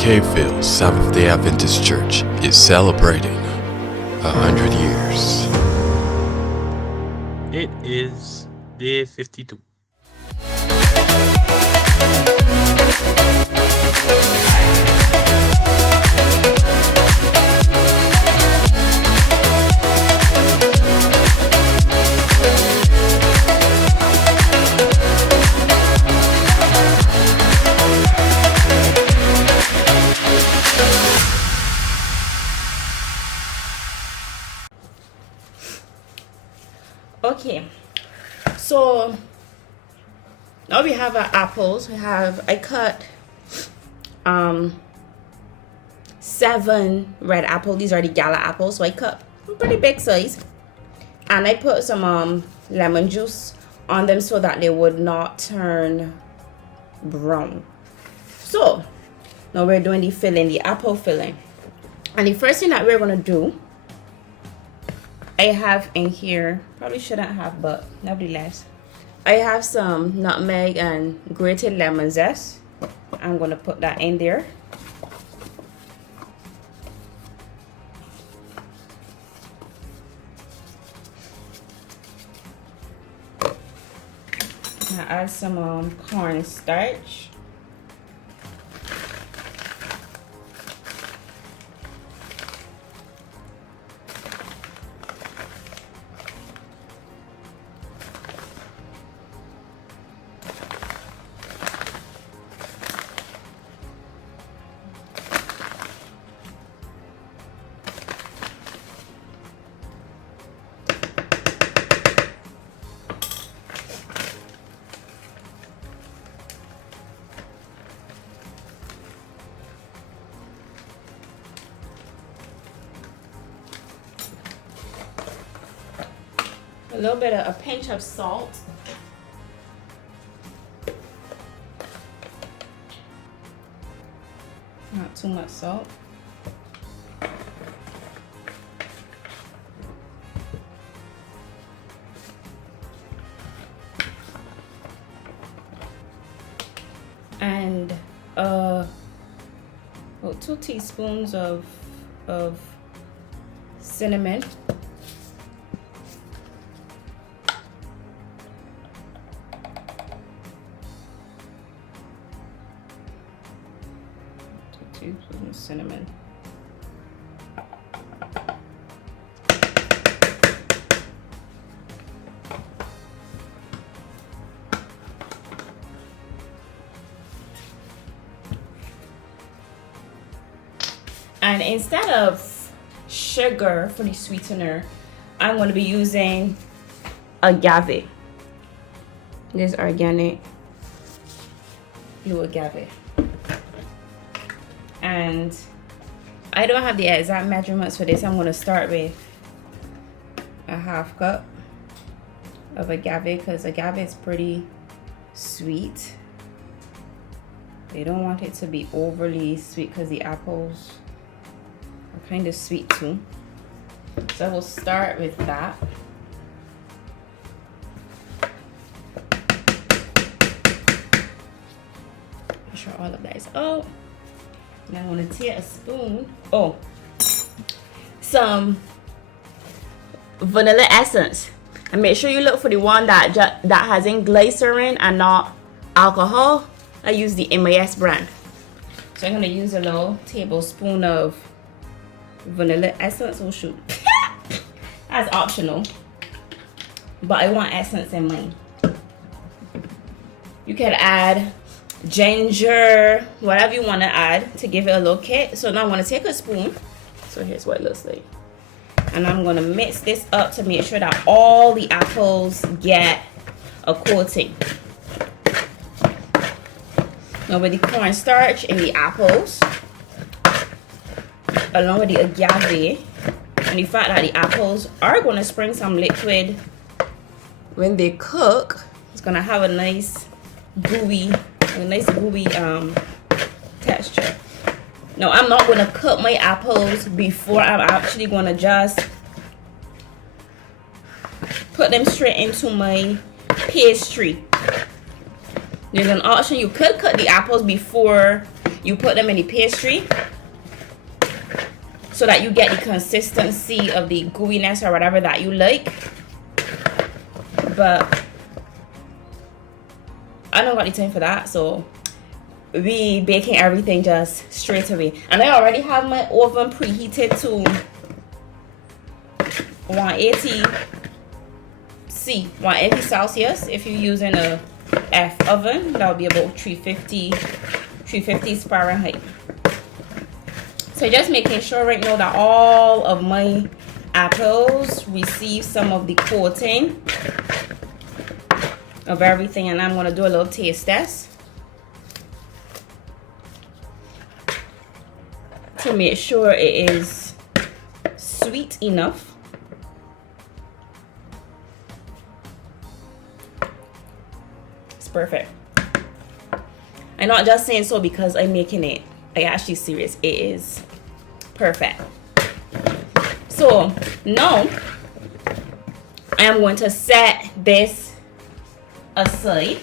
Hill Seventh-day Adventist Church is celebrating 100 years. It is day 52. Okay, so now we have our apples. I cut 7 red apples. These are the gala apples, so I cut pretty big size, and I put some lemon juice on them so that they would not turn brown. So now we're doing the filling, the apple filling, and the first thing that we're gonna do, I have in here, probably shouldn't have, but nevertheless, I have some nutmeg and grated lemon zest. I'm going to put that in there. Now add some cornstarch. A little bit of a pinch of salt. Not too much salt. And about 2 teaspoons of cinnamon. Cinnamon. And instead of sugar for the sweetener, I'm going to be using agave. This organic blue agave. And I don't have the exact measurements for this. I'm going to start with a 1/2 cup of agave because agave is pretty sweet. They don't want it to be overly sweet because the apples are kind of sweet too. So I will start with that. Make sure all of that is out. Now I'm going to take a spoon, some vanilla essence, and make sure you look for the one that has in glycerin and not alcohol. I use the MAS brand. So I'm going to use a little tablespoon of vanilla essence. Oh shoot, that's optional, but I want essence in mine. You can add ginger, whatever you want to add to give it a little kick. So now I'm going to take a spoon. So here's what it looks like, and I'm going to mix this up to make sure that all the apples get a coating. Now with the cornstarch in the apples, along with the agave, and the fact that the apples are going to spring some liquid when they cook, it's going to have a nice gooey texture. Now I'm not going to cut my apples before. I'm actually going to just put them straight into my pastry. There's an option, you could cut the apples before you put them in the pastry so that you get the consistency of the gooiness or whatever that you like. But I don't got the time for that, so we baking everything just straight away. And I already have my oven preheated to 180 Celsius. If you're using a F oven, that would be about 350 Fahrenheit. So just making sure right now that all of my apples receive some of the coating of everything, and I'm going to do a little taste test to make sure it is sweet enough. It's perfect. I'm not just saying so because I'm making it. I'm actually serious. It is perfect. So now I am going to set this aside.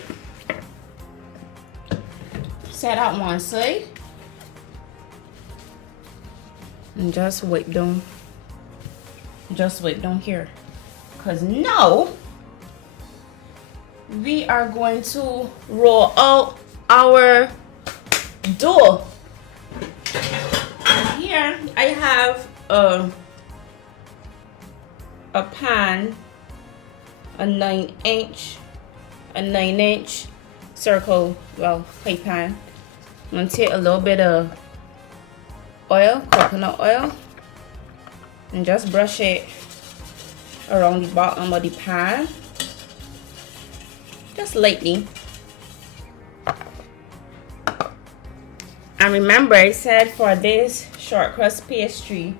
Set that one side. And just wipe down here, because now we are going to roll out our dough. And here I have a pan, a 9-inch circle, well, pie pan. I'm gonna take a little bit of oil, coconut oil, and just brush it around the bottom of the pan, just lightly. And remember, I said for this short crust pastry,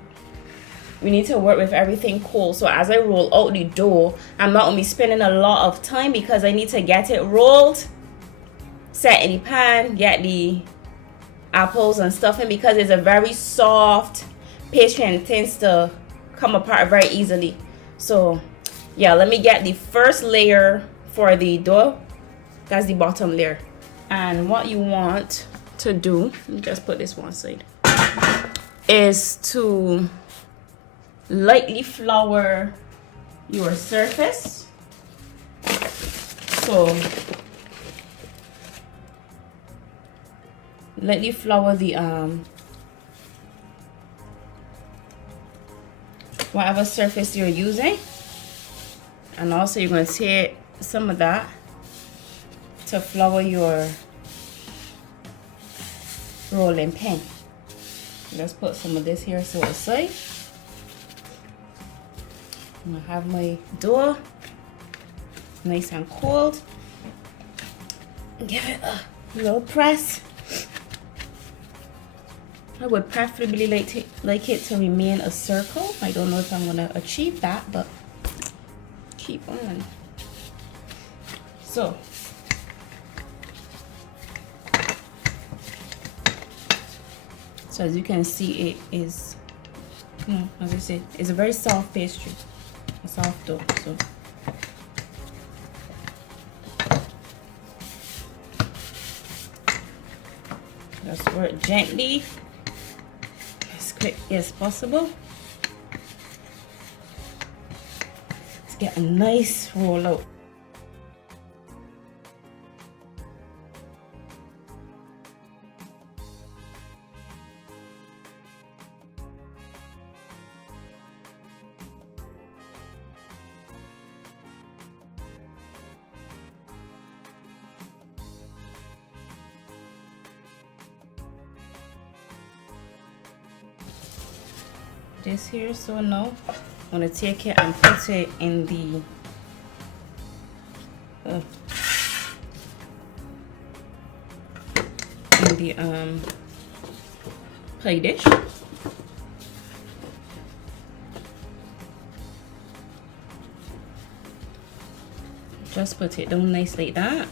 we need to work with everything cold. So as I roll out the dough, I'm not only spending a lot of time because I need to get it rolled, set in the pan, get the apples and stuff in, because it's a very soft pastry and it tends to come apart very easily. So yeah, let me get the first layer for the dough. That's the bottom layer. And what you want to do, let me just put this one side, is to lightly flour your surface. So lightly flour the whatever surface you're using, and also you're going to take some of that to flour your rolling pin. Let's put some of this here so aside. I'm gonna have my dough nice and cold. Give it a little press. I would preferably like it to remain a circle. I don't know if I'm gonna achieve that, but keep on. So as you can see, it is, as I said, it's a very soft pastry, a soft dough. So just work gently, as quickly as possible to get a nice roll out. This here, so now I'm gonna take it and put it in the pie dish. Just put it down nice like that.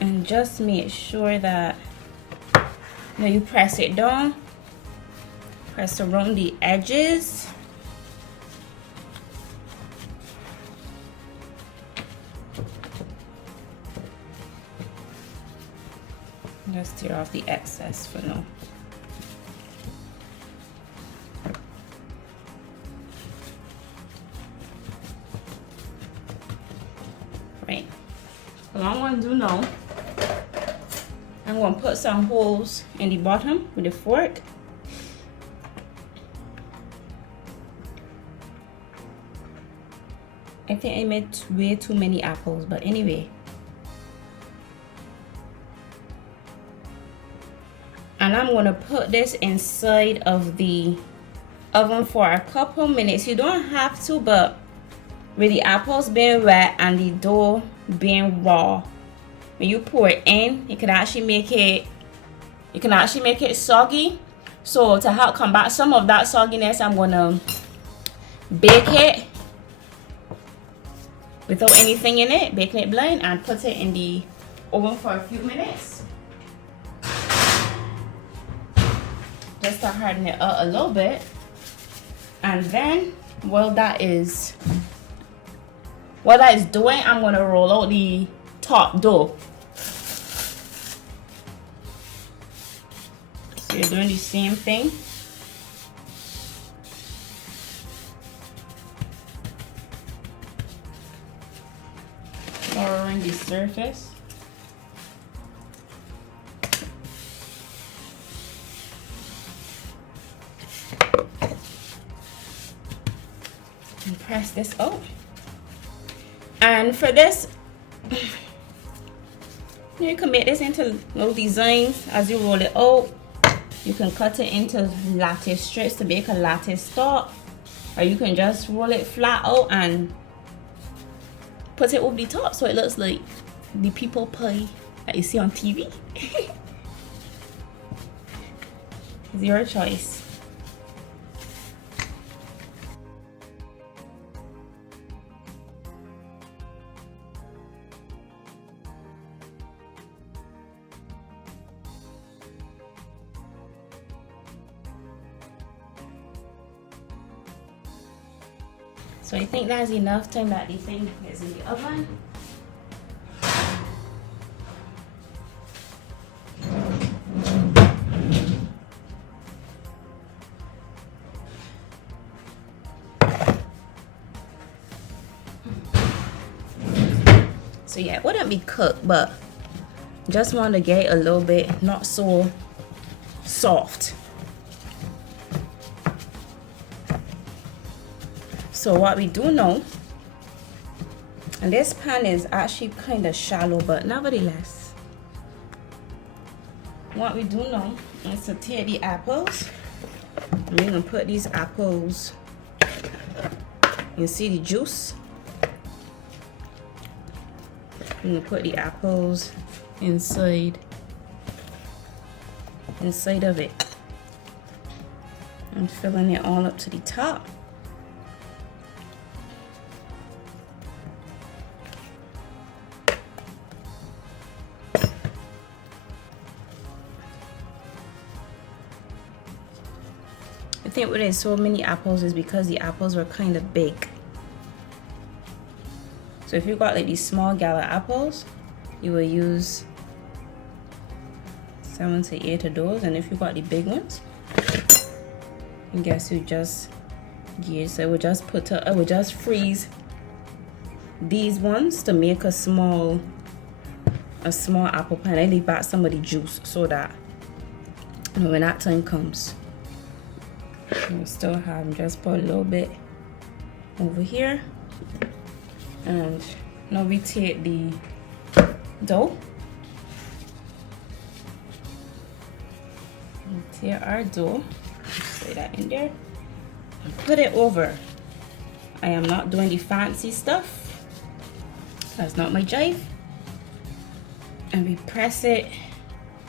And just make sure that you press it down, press around the edges Just tear off the excess for now. Right. What I'm going to do now, I'm going to put some holes in the bottom with a fork. I think I made way too many apples, but anyway. And I'm going to put this inside of the oven for a couple minutes. You don't have to, but with the apples being wet and the dough being raw, when you pour it in, you can actually make it soggy. So to help combat some of that sogginess, I'm going to bake it without anything in it, baking it blind, and put it in the oven for a few minutes. Just to harden it up a little bit. And then while that is doing, I'm going to roll out the top dough. So you're doing the same thing. Around the surface. And press this out. And for this, you can make this into little designs as you roll it out. You can cut it into lattice strips to make a lattice top, or you can just roll it flat out and put it over the top so it looks like the people pie that you see on TV. It's your choice. So I think that's enough time that the thing is in the oven. So yeah, it wouldn't be cooked, but just want to get a little bit not so soft. So what we do now, and this pan is actually kind of shallow, but nevertheless, what we do now is to take the apples. And we're gonna put these apples, you see the juice? We're gonna put the apples inside of it. I'm filling it all up to the top. I think why there's so many apples is because the apples were kind of big. So if you got like these small gala apples, you will use 7 to 8 of those, and if you got the big ones, I guess you just use. I would just freeze these ones to make a small apple pie. I leave back some of the juice so that when that time comes, we still have. Just put a little bit over here, and now we take the dough. Take our dough, lay that in there, and put it over. I am not doing the fancy stuff. That's not my jive. And we press it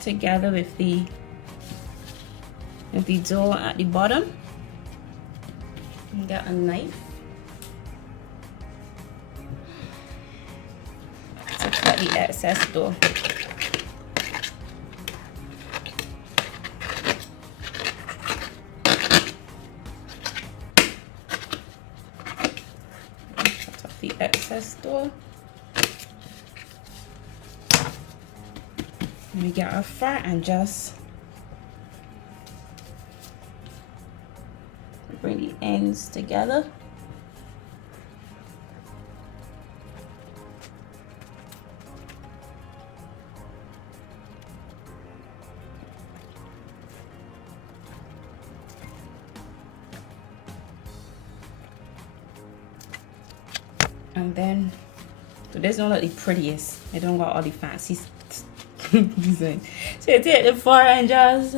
together with the dough at the bottom. And get a knife to cut the excess dough. Cut off the excess dough. We get our fire and just bring the ends together. And then, so this don't look the prettiest. It don't got all the fancy design. So you take the fire and just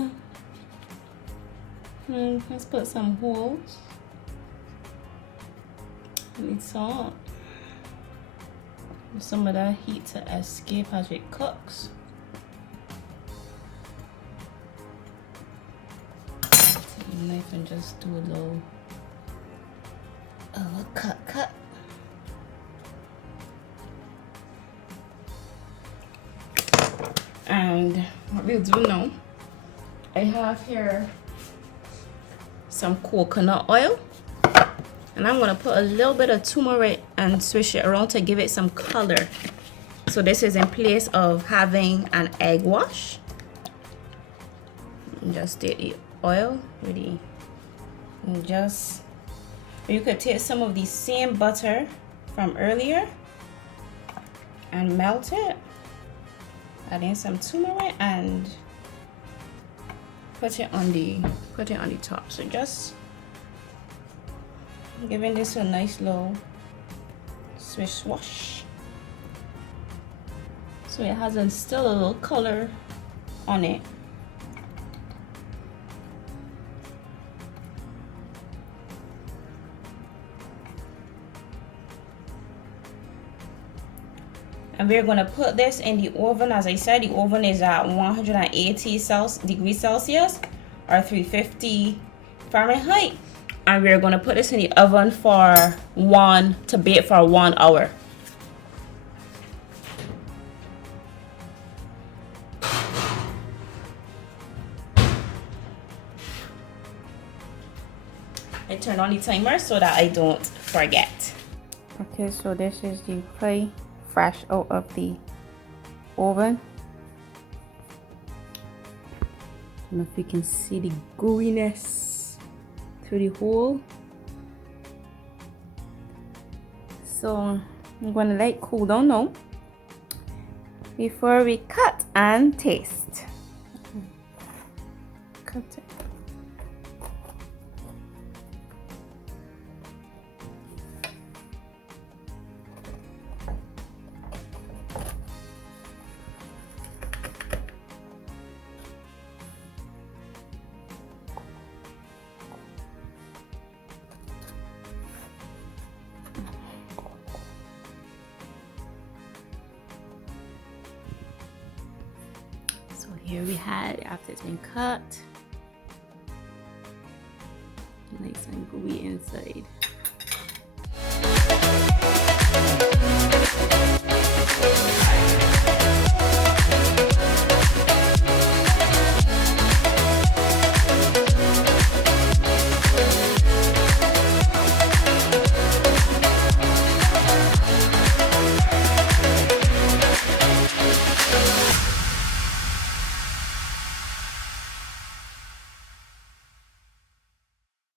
let's put some holes in the top. Some of that heat to escape as it cooks. Take the knife and just do a little cut. And what we'll do now, I have here some coconut oil, and I'm gonna put a little bit of turmeric and swish it around to give it some color. So this is in place of having an egg wash. Just take the oil really, and just, you could take some of the same butter from earlier and melt it. Add in some turmeric and put it on the top. So just giving this a nice little swish swash. So it has still a little color on it. And we're going to put this in the oven. As I said, the oven is at 180 degrees Celsius or 350 Fahrenheit. And we're going to put this in the oven to bake for 1 hour. I turn on the timer so that I don't forget. Okay, so this is the pie fresh out of the oven. I don't know if you can see the gooiness through the hole. So I'm gonna let it cool down now before we cut and taste. Cut it. So here we had, after it's been cut, nice and gooey inside.